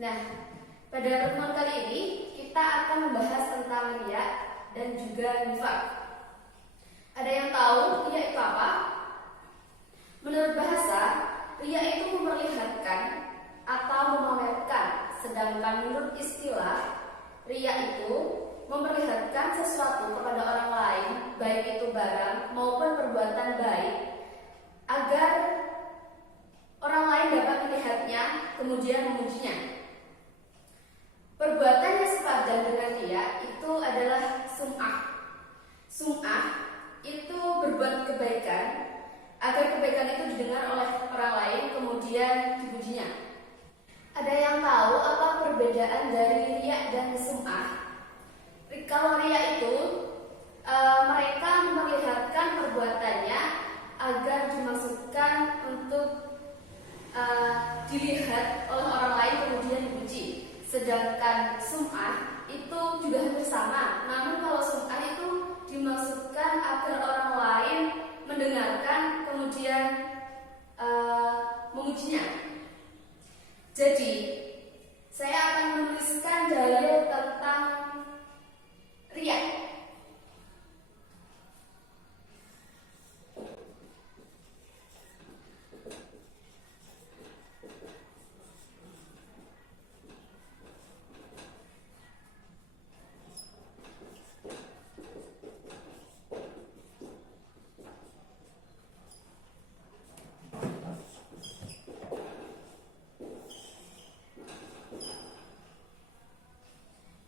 Nah, pada pertemuan kali ini kita akan membahas tentang riya dan juga nifaq. Ada yang tahu riya itu apa? Menurut bahasa, riya itu memperlihatkan atau memamerkan, sedangkan menurut istilah, riya itu memperlihatkan sesuatu kepada orang lain, baik itu barang maupun perbuatan baik, agar orang lain dapat melihatnya kemudian memujinya. Perbuatan yang sepadan dengan riya itu adalah sum'ah. Sum'ah itu berbuat kebaikan agar kebaikan itu didengar oleh orang lain kemudian dipujinya. Ada yang tahu apa perbedaan dari riya dan sum'ah? Kalau riya itu mereka memperlihatkan perbuatannya agar dimaksudkan untuk dilihat oleh orang lain kemudian dipuji. Sedangkan sum'ah itu juga hampir sama. Namun kalau sum'ah itu dimaksudkan agar orang lain mendengarkan kemudian memujinya. Jadi saya akan menuliskan dalil tentang riya.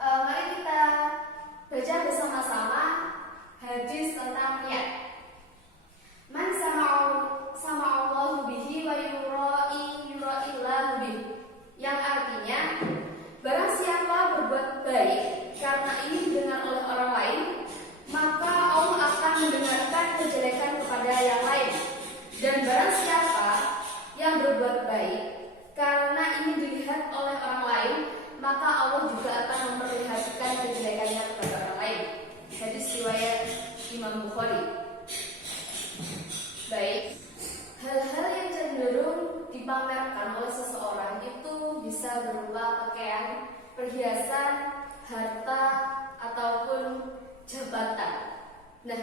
Mari kita baca bersama-sama hadis tentang riya. Man sama'allahu bihi wa yura'illahu bihi, yang artinya barang siapa berbuat baik karena ini didengar oleh orang lain, maka Allah akan mendengarkan kejelekan kepada yang lain. Dan barang siapa yang berbuat baik karena ingin dilihat oleh orang lain, maka Allah juga akan memperlihatkan kejelekannya kepada orang lain. Hadis riwayat Imam Bukhari. Baik, hal-hal yang cenderung dipamerkan oleh seseorang itu bisa berupa pakaian, perhiasan, harta, ataupun jabatan. Nah,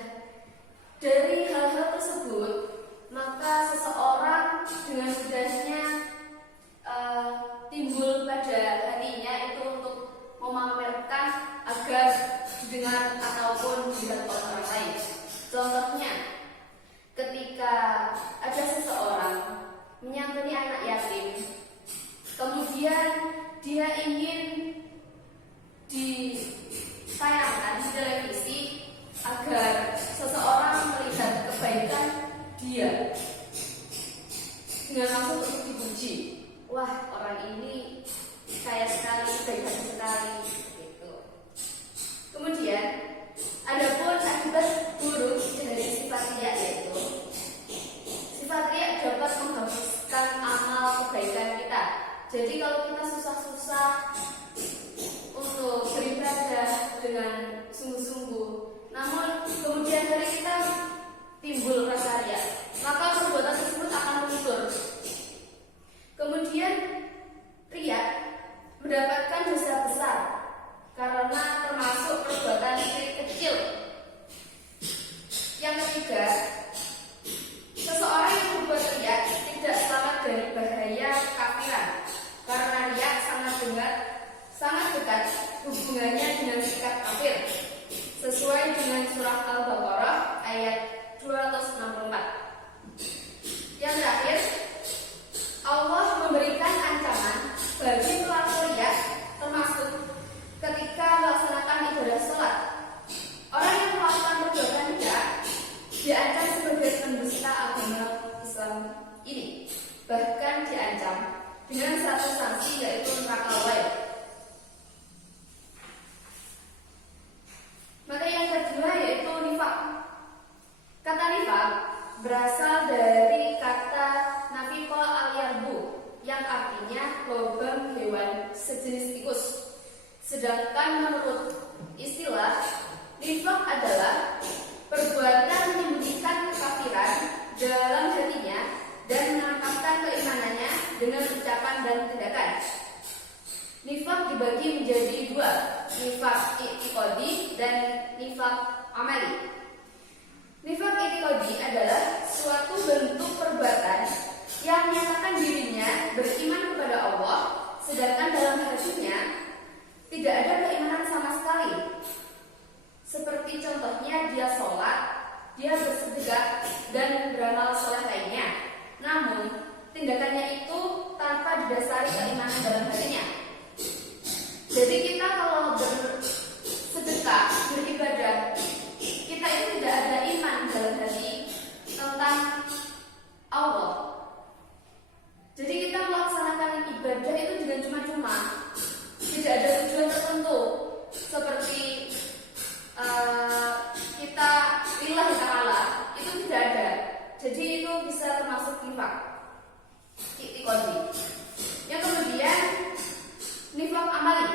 dari hal-hal tersebut, maka seseorang dengan mudahnya timbul pada hatinya itu untuk memamerkan agar didengar ataupun dilihat oleh orang lain. Contohnya, ketika ada seseorang menyantuni anak yatim, kemudian dia ingin ditayangkan di televisi agar seseorang melihat kebaikan dia dengan maksud untuk dipuji. Wah, orang ini kaya sekali, baik hati sekali, gitu. Kemudian, ada pun akibat buruk dari sifat riya, yaitu sifat riya dapat menghapuskan amal kebaikan kita. Jadi kalau kita susah-susah untuk beribadah dengan sungguh-sungguh, namun kemudian dari kita timbul rasa riya, maka perbuatan tersebut akan luntur. Kemudian riya mendapatkan dosa besar karena termasuk perbuatan syirik kecil. Yang ketiga, seseorang yang berbuat riya tidak selamat dari bahaya kafiran, karena riya sangat dekat hubungannya dengan sikap kafir, sesuai dengan surah Al-Baqarah ayat 264. Yang terakhir, Allah memberikan ancaman bagi pelaku riya, termasuk ketika melaksanakan ibadah sholat. Orang yang melakukan perbuatan riya diancam sebagai pendusta agama Islam ini, bahkan diancam dengan satu sanksi, yaitu neraka wail. Maka yang kedua yaitu nifaq. Kata nifaq berasal dari kata nafiqa al-yarbu, yang artinya lubang hewan sejenis tikus. Sedangkan menurut istilah, nifaq adalah perbuatan menyembunyikan kekafiran dalam hatinya dan menampakkan keimanannya dengan ucapan dan tindakan. Nifak dibagi menjadi dua, nifak i'tiqadi dan nifak amali. Nifak i'tiqadi adalah suatu bentuk perbuatan yang menyatakan dirinya beriman kepada Allah, sedangkan dalam hatinya tidak ada keimanan sama sekali. Seperti contohnya dia sholat, dia bersedekah dan beramal soleh lainnya. Namun tindakannya itu tanpa didasari keimanan dalam hatinya. Jadi kita kalau bersedekah, beribadah, kita itu tidak ada iman dalam hati tentang Allah. Jadi kita melaksanakan ibadah itu dengan cuma-cuma, tidak ada tujuan tertentu seperti kita lillahi ta'ala, itu tidak ada. Jadi itu bisa termasuk nifak i'tiqadi. Yang kemudian nifak amali.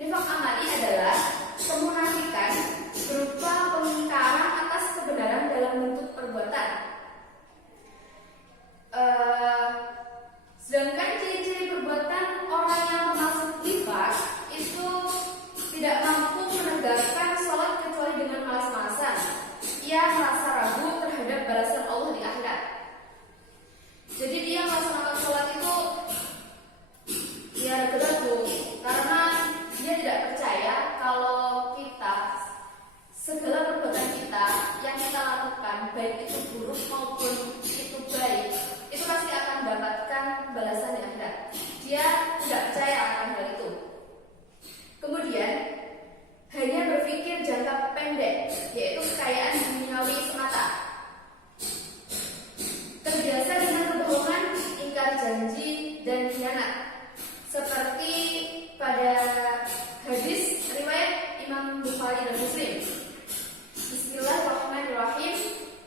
Nifak amali adalah kemunafikan berupa pengingkaran atas kebenaran dalam bentuk perbuatan. Sedangkan ciri-ciri perbuatan orang yang termasuk nifak itu tidak mampu menegakkan sholat kecuali dengan malas-malasan. Ia merasa ragu terhadap balasan Allah di akhirat. Jadi dia melaksanakan sholat itu dia ragu-ragu karena dia tidak percaya kalau kita segala perbuatan kita yang kita lakukan, baik itu buruk maupun itu baik, itu pasti akan mendapatkan balasan di akhirat. Dia tidak percaya akan hal itu. Kemudian hanya berpikir jangka pendek, yaitu kekayaan duniawi semata. Terbiasa dengan kebohongan, ingkar janji, dan khianat. Seperti pada hadis riwayat Imam Bukhari dan Muslim. Bismillahirrahmanirrahim.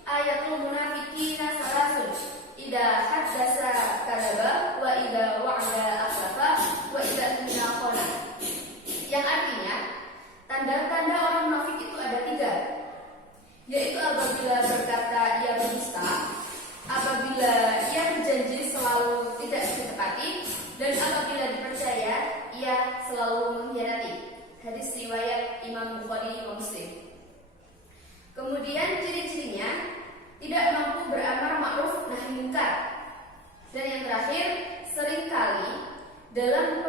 Ayatul munafiqina salasun. Idza haddasa kadzaba wa idza wa'ada akhlafa wa idza tumina khana. Yang artinya tanda-tanda orang munafik itu ada 3, yaitu apabila berkata ia berdusta, apabila ia berjanji selalu tidak ditepati, dan apabila dipercaya ia selalu mengkhianati. Hadis riwayat Imam Bukhari dan Muslim. Kemudian ciri-cirinya tidak mampu beramar ma'ruf nahi munkar. Dan yang terakhir, seringkali dalam